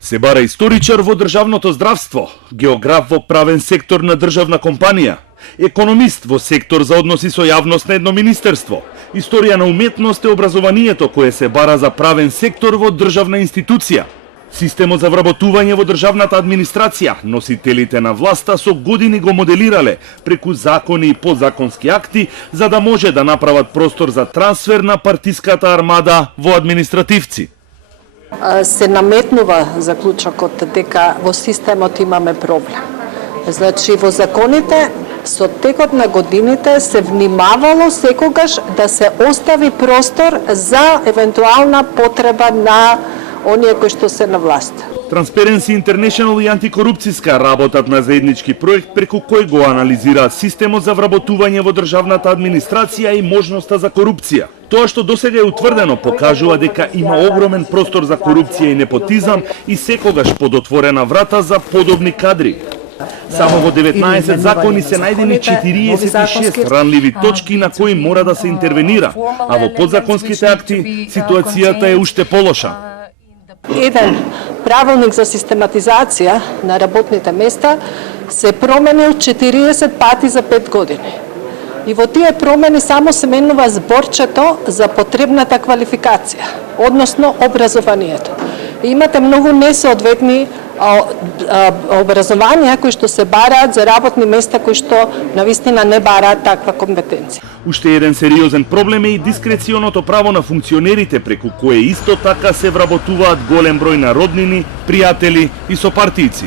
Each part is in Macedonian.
Се бара историчар во државното здравство, географ во правен сектор на државна компанија, економист во сектор за односи со јавност на едно министерство, историја на уметност е образованието кое се бара за правен сектор во државна институција, системот за вработување во државната администрација, носителите на власта со години го моделирале преку закони и подзаконски акти за да може да направат простор за трансфер на партиската армада во административци. Се наметнува заклучокот дека во системот имаме проблем. Значи во законите со текот на годините се внимавало секогаш да се остави простор за евентуална потреба на оние кои што се на власт. Transparency International и антикорупцијска работат на заеднички проект преку кој го анализираат системот за вработување во државната администрација и можноста за корупција. Тоа што досега е утврдено покажува дека има огромен простор за корупција и непотизам и секогаш подотворена врата за подобни кадри. Само во 19 закони се најдени 46 ранливи точки на кои мора да се интервенира, а во подзаконските акти ситуацијата е уште полоша. Еден правилник за систематизација на работните места се променил 40 пати за 5 години. И во тие промени само се менува зборчето за потребната квалификација, односно образованието. И имате многу несоодветни образованија кои што се бараат за работни места кои што навистина не бараат таква компетенција. Уште еден сериозен проблем е и дискреционото право на функционерите преку кое исто така се вработуваат голем број на роднини, пријатели и сопартијци.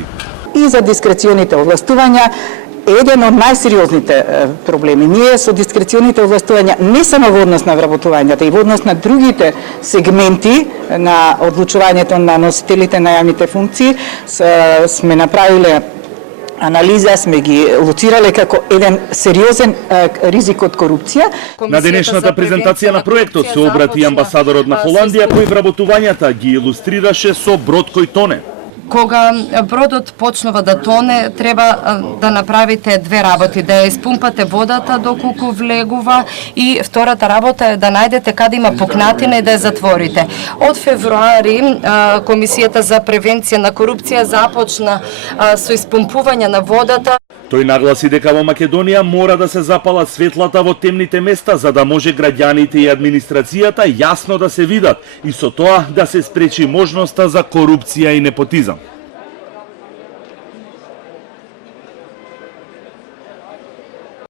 И за дискреционите овластувања еден од најсериозните проблеми. Ние со дискреционите овластувања не само во однос на вработувањата и во однос на другите сегменти на одлучувањето на носителите на јавните функции сме направиле анализа, сме ги лоцирале како еден сериозен ризик од корупција. На денешната презентација на проектот се обрати амбасадорот на Холандија кој вработувањата ги илустрираше со брод кој тоне. Кога бродот почнува да тоне, треба да направите две работи, да ја испумпате водата доколку влегува и втората работа е да најдете каде има пукнатина и да ја затворите. Од февруари Комисијата за превенција на корупција започна со испумпување на водата. Тој нагласи дека во Македонија мора да се запалат светлата во темните места за да може граѓаните и администрацијата јасно да се видат и со тоа да се спречи можноста за корупција и непотизам.